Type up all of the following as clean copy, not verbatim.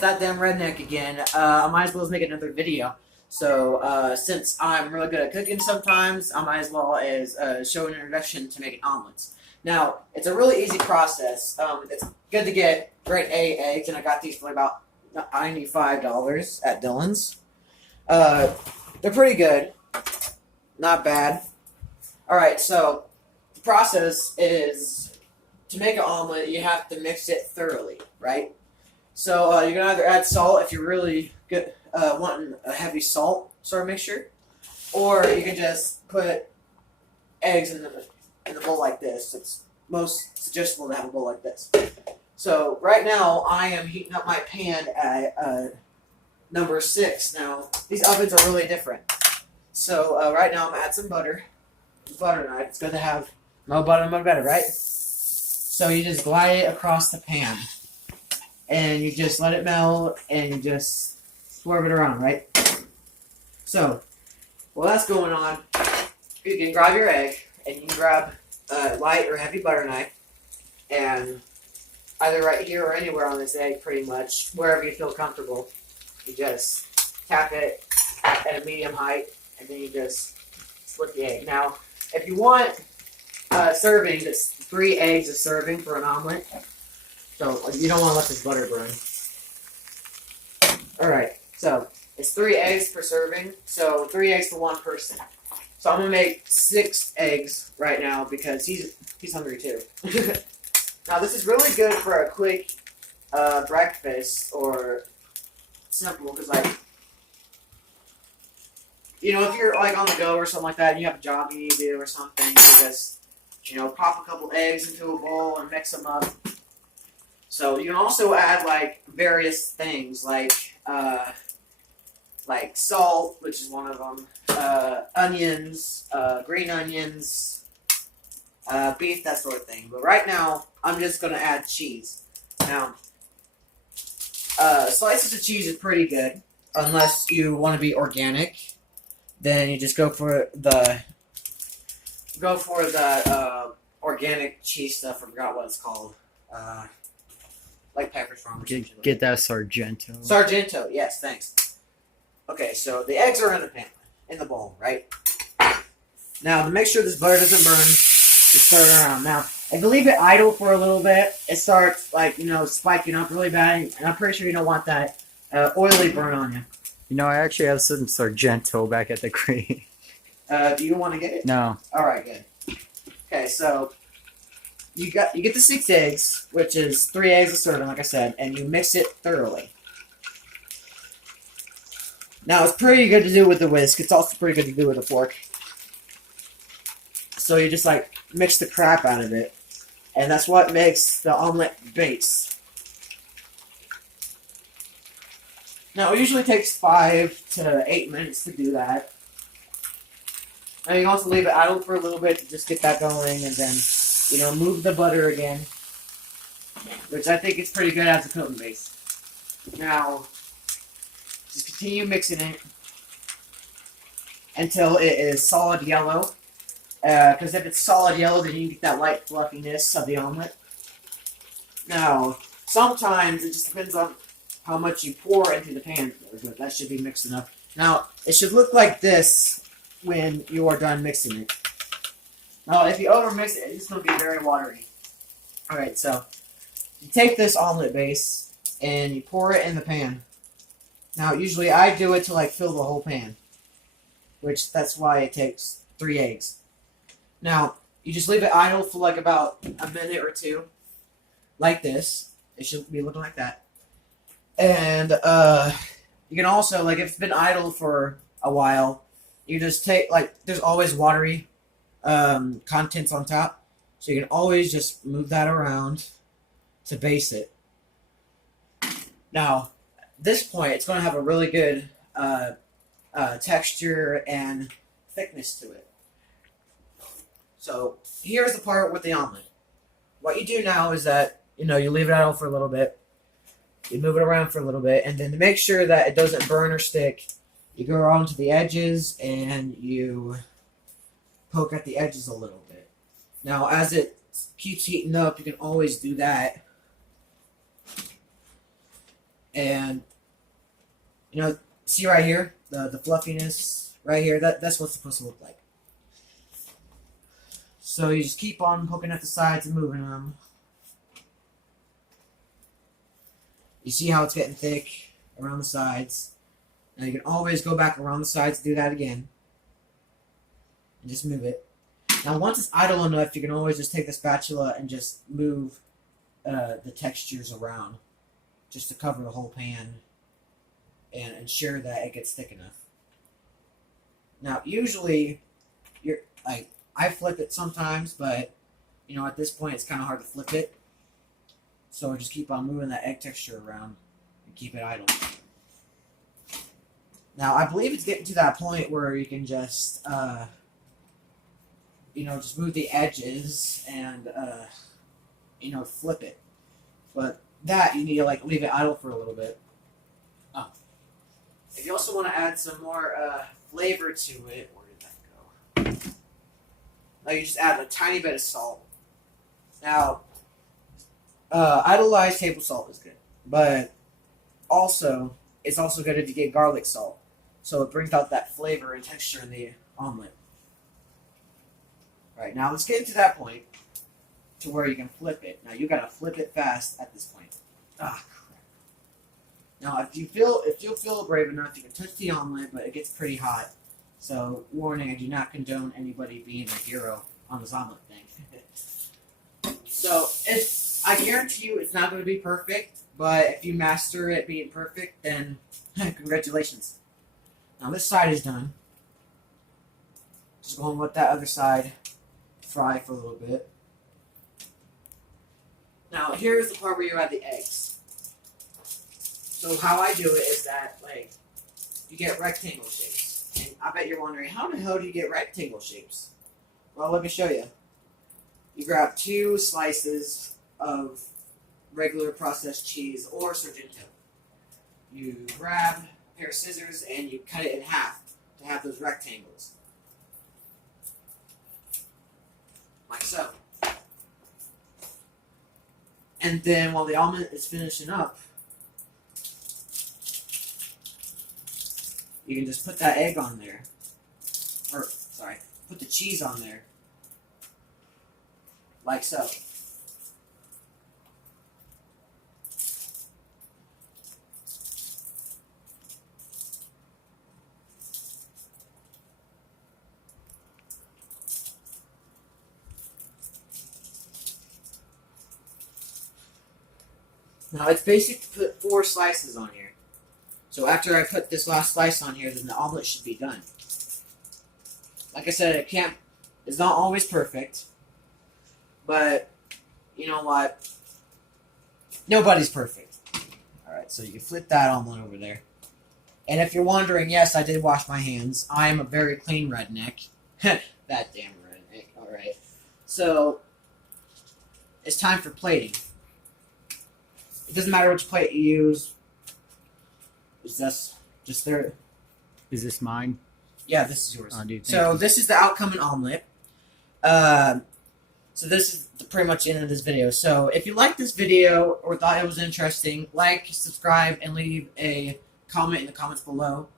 It's that damn redneck again. I might as well make another video. So, since I'm really good at cooking sometimes, I might as well as show an introduction to making omelets. Now, it's a really easy process. It's good to get grade A eggs, and I got these for about $95 at Dillon's. They're pretty good. Not bad. Alright, so the process is to make an omelet, you have to mix it thoroughly, right? So you can either add salt if you're really good, wanting a heavy salt sort of mixture, or you can just put eggs in the bowl like this. It's most suggestible to have a bowl like this. So right now I am heating up my pan at number 6. Now these ovens are really different. So right now I'm gonna add some butter. Butter knife. It's good to have no butter, no better, right? So you just glide it across the pan. And you just let it melt, and you just swerve it around, right? So, while that's going on, you can grab your egg, and you can grab a light or heavy butter knife, and either right here or anywhere on this egg, pretty much, wherever you feel comfortable, you just tap it at a medium height, and then you just split the egg. Now, if you want servings, it's 3 eggs a serving for an omelet. So you don't want to let this butter burn. Alright, so it's 3 eggs per serving, so 3 eggs for 1 person. So I'm going to make 6 eggs right now because he's hungry too. Now this is really good for a quick breakfast or simple because like, you know, if you're like on the go or something like that and you have a job you need to do or something, you just, you know, pop a couple eggs into a bowl and mix them up. So you can also add like various things like salt, which is one of them, onions, green onions, beef, that sort of thing. But right now, I'm just going to add cheese. Now, slices of cheese is pretty good, unless you want to be organic. Then you just go for the organic cheese stuff. I forgot what it's called. Like Pepperidge Farm. Get that Sargento. Sargento, yes, thanks. Okay, so the eggs are in the pan, in the bowl, right? Now, to make sure this butter doesn't burn, you stir it around. Now, if you leave it idle for a little bit, it starts, like, you know, spiking up really bad, and I'm pretty sure you don't want that oily burn on you. You know, I actually have some Sargento back at the crate. Do you want to get it? No. Alright, good. Okay, so you get the 6 eggs, which is 3 eggs a serving, like I said, and you mix it thoroughly. Now, it's pretty good to do with the whisk. It's also pretty good to do with a fork. So you just, like, mix the crap out of it. And that's what makes the omelet base. Now, it usually takes 5 to 8 minutes to do that. And you can also leave it idle for a little bit to just get that going, and then, you know, move the butter again, which I think is pretty good as a cooking base. Now, just continue mixing it until it is solid yellow. Because if it's solid yellow, then you get that light fluffiness of the omelet. Now, sometimes it just depends on how much you pour into the pan. That should be mixed enough. Now, it should look like this when you are done mixing it. Now, if you overmix it, it's going to be very watery. Alright, so you take this omelet base and you pour it in the pan. Now, usually I do it to like fill the whole pan, which that's why it takes 3 eggs. Now, you just leave it idle for like about a minute or 2, like this. It should be looking like that. And you can also, like, if it's been idle for a while, you just take, like, there's always watery contents on top. So you can always just move that around to base it. Now, at this point, it's going to have a really good texture and thickness to it. So here's the part with the omelet. What you do now is that, you know, you leave it idle for a little bit. You move it around for a little bit, and then to make sure that it doesn't burn or stick, you go around to the edges and you poke at the edges a little bit. Now, as it keeps heating up, you can always do that. And see right here, the fluffiness right here. That's what's supposed to look like. So you just keep on poking at the sides and moving them. You see how it's getting thick around the sides. Now you can always go back around the sides and do that again. And just move it. Now once it's idle enough, you can always just take the spatula and just move the textures around. Just to cover the whole pan. And ensure that it gets thick enough. Now usually, I flip it sometimes, but at this point it's kind of hard to flip it. So just keep on moving that egg texture around and keep it idle. Now I believe it's getting to that point where you can just just move the edges and flip it. But that you need to leave it idle for a little bit. Oh. If you also want to add some more flavor to it, where did that go? Now you just add a tiny bit of salt. Now, idolized table salt is good, but it's also good if you get garlic salt, so it brings out that flavor and texture in the omelet. All right, now let's get into that point to where you can flip it. Now you gotta flip it fast at this point. Ah, crap. Now if you feel brave enough, you can touch the omelet, but it gets pretty hot. So, warning, I do not condone anybody being a hero on this omelet thing. So, I guarantee you it's not going to be perfect, but if you master it being perfect, then congratulations. Now, this side is done. Just going to let that other side fry for a little bit. Now, here's the part where you add the eggs. So, how I do it is that, you get rectangle shapes. And I bet you're wondering, how the hell do you get rectangle shapes? Well, let me show you. You grab 2 slices of regular processed cheese or Sargento. You grab a pair of scissors and you cut it in half to have those rectangles. Like so. And then while the omelet is finishing up, you can just put that egg on there. Put the cheese on there. Like so. Now it's basic to put 4 slices on here. So after I put this last slice on here, then the omelet should be done. Like I said, it's not always perfect. But, you know what? Nobody's perfect. Alright, so you can flip that omelet over there. And if you're wondering, yes, I did wash my hands. I am a very clean redneck. That damn redneck. Alright. So, it's time for plating. It doesn't matter which plate you use. It's just there. Is this mine? Yeah, this is yours. Oh, dude, so this is the outcoming omelet. So this is pretty much the end of this video. So if you liked this video or thought it was interesting, like, subscribe, and leave a comment in the comments below.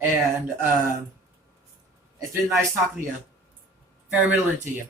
And it's been nice talking to you. Fair middle into you.